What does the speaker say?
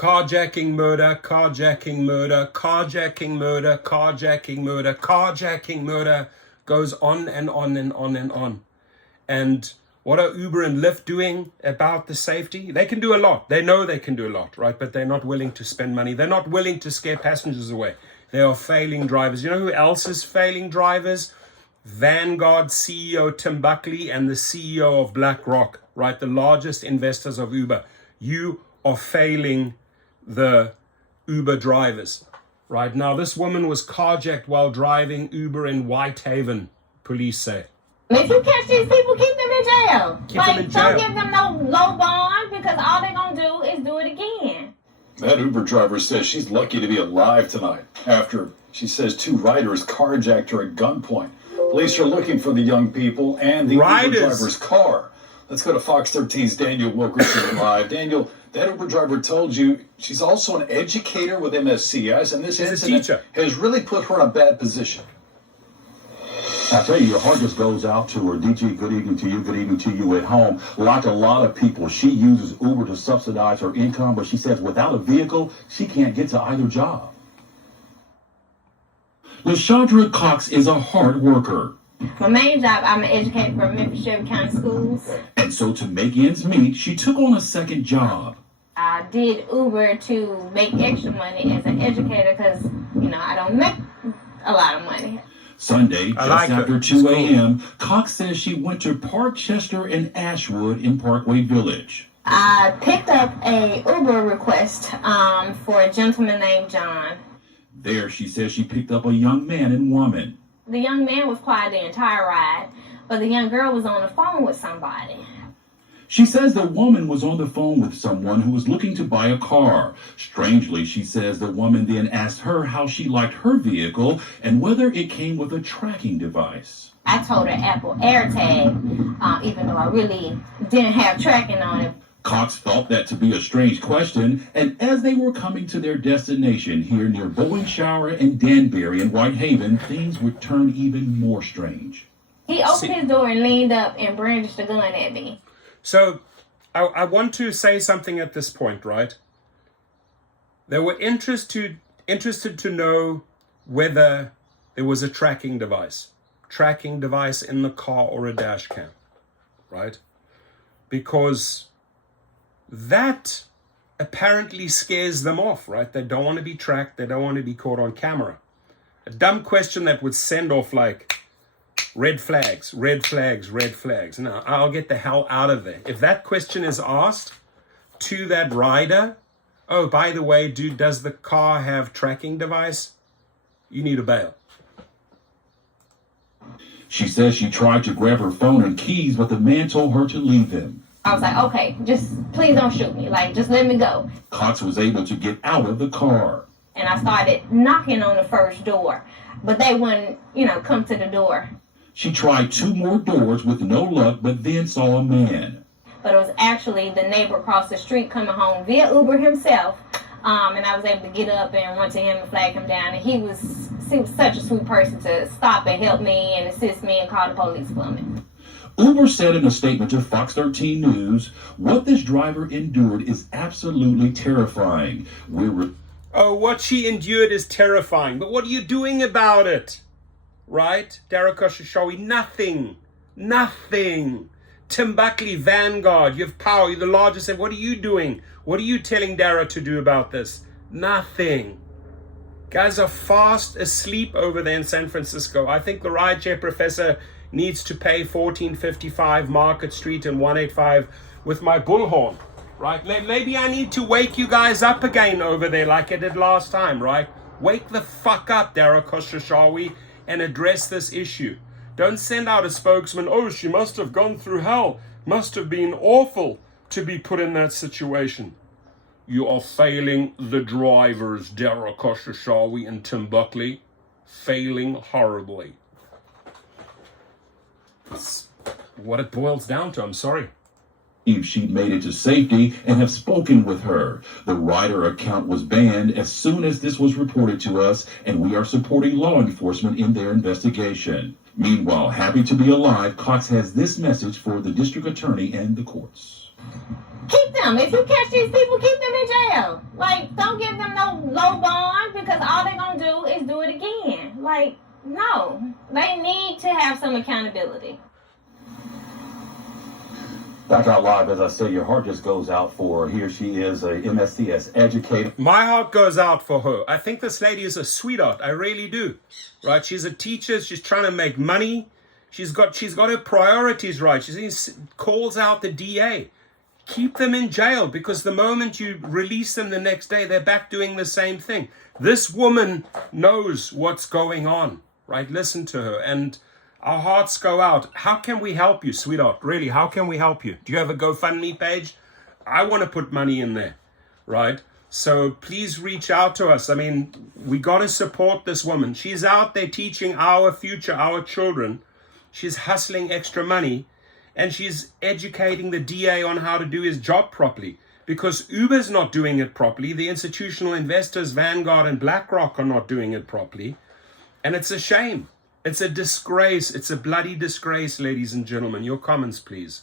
Carjacking murder, carjacking murder, carjacking murder, carjacking murder, carjacking murder, goes on and on and on and on. And what are Uber and Lyft doing about the safety? They can do a lot. They know they can do a lot, right? But they're not willing to spend money. They're not willing to scare passengers away. They are failing drivers. You know who else is failing drivers? Vanguard CEO Tim Buckley and the CEO of BlackRock, right? The largest investors of Uber. You are failing the Uber drivers. Right now, this woman was carjacked while driving Uber in Whitehaven, police say. If you catch these people, keep them in jail. Keep them in jail. Don't give them no low bond, because all they're going to do is do it again. That Uber driver says she's lucky to be alive tonight after, she says, 2 riders carjacked her at gunpoint. Police are looking for the young people and the Uber driver's car. Let's go to Fox 13's Daniel Wilkerson live. Daniel, that Uber driver told you she's also an educator with MSCS, and this incident has really put her in a bad position. I tell you, your heart just goes out to her. DG, good evening to you. Good evening to you at home. Like a lot of people, she uses Uber to subsidize her income, but she says without a vehicle, she can't get to either job. LaShondra Cox is a hard worker. My main job, I'm an educator for Memphis Shelby County Schools. And so to make ends meet, she took on a second job. I did Uber to make extra money as an educator because, I don't make a lot of money. Sunday, just after 2 a.m., Cox says she went to Parkchester and Ashwood in Parkway Village. I picked up a Uber request for a gentleman named John. There, she says she picked up a young man and woman. The young man was quiet the entire ride, but the young girl was on the phone with somebody. She says the woman was on the phone with someone who was looking to buy a car. Strangely, she says the woman then asked her how she liked her vehicle and whether it came with a tracking device. I told her Apple AirTag, even though I really didn't have tracking on it. Cox thought that to be a strange question, and as they were coming to their destination here near Bowen Shower and Danbury in Whitehaven, things would turn even more strange. He opened his door and leaned up and brandished a gun at me. So, I want to say something at this point, right? They were interested to know whether there was a tracking device in the car or a dash cam, right? Because that apparently scares them off, right? They don't want to be tracked. They don't want to be caught on camera. A dumb question that would send off like red flags, red flags, red flags. Now, I'll get the hell out of there. If that question is asked to that rider, oh, by the way, dude, does the car have tracking device? You need a bail. She says she tried to grab her phone and keys, but the man told her to leave him. I was like, okay, just please don't shoot me. Just let me go. Cox was able to get out of the car. And I started knocking on the first door, but they wouldn't, come to the door. She tried 2 more doors with no luck, but then saw a man. But it was actually the neighbor across the street coming home via Uber himself. And I was able to get up and run to him and flag him down. And he was such a sweet person to stop and help me and assist me and call the police for me. Uber said in a statement to Fox 13 News, what this driver endured is absolutely terrifying. What she endured is terrifying. But what are you doing about it? Right? Daraka Shashawi, nothing. Tim Buckley, Vanguard, you have power, you're the largest. And what are you doing? What are you telling Dara to do about this? Nothing. Guys are fast asleep over there in San Francisco. I think the rideshare professor needs to pay $14.55 Market Street and 185 with my bullhorn, right? Maybe I need to wake you guys up again over there like I did last time, right? Wake the fuck up, Dara Khosrowshahi, and address this issue. Don't send out a spokesman, oh, she must have gone through hell, must have been awful to be put in that situation. You are failing the drivers, Dara Khosrowshahi and Tim Buckley. Failing horribly. That's what it boils down to. I'm sorry. If she'd made it to safety and have spoken with her. The rider account was banned as soon as this was reported to us, and we are supporting law enforcement in their investigation. Meanwhile, happy to be alive, Cox has this message for the district attorney and the courts. Keep them. If you catch these people, keep them in jail. No, they need to have some accountability. Back out live, as I said, your heart just goes out for her. Here she is, a MSCS educator. My heart goes out for her. I think this lady is a sweetheart. I really do. Right? She's a teacher. She's trying to make money. She's got her priorities right. She calls out the DA. Keep them in jail, because the moment you release them the next day, they're back doing the same thing. This woman knows what's going on, right? Listen to her. And our hearts go out. How can we help you, sweetheart? Really, how can we help you? Do you have a GoFundMe page? I want to put money in there, right? So please reach out to us. I mean, we got to support this woman. She's out there teaching our future, our children. She's hustling extra money, and she's educating the DA on how to do his job properly, because Uber's not doing it properly. The institutional investors, Vanguard and BlackRock, are not doing it properly. And it's a shame. It's a disgrace. It's a bloody disgrace, ladies and gentlemen. Your comments, please.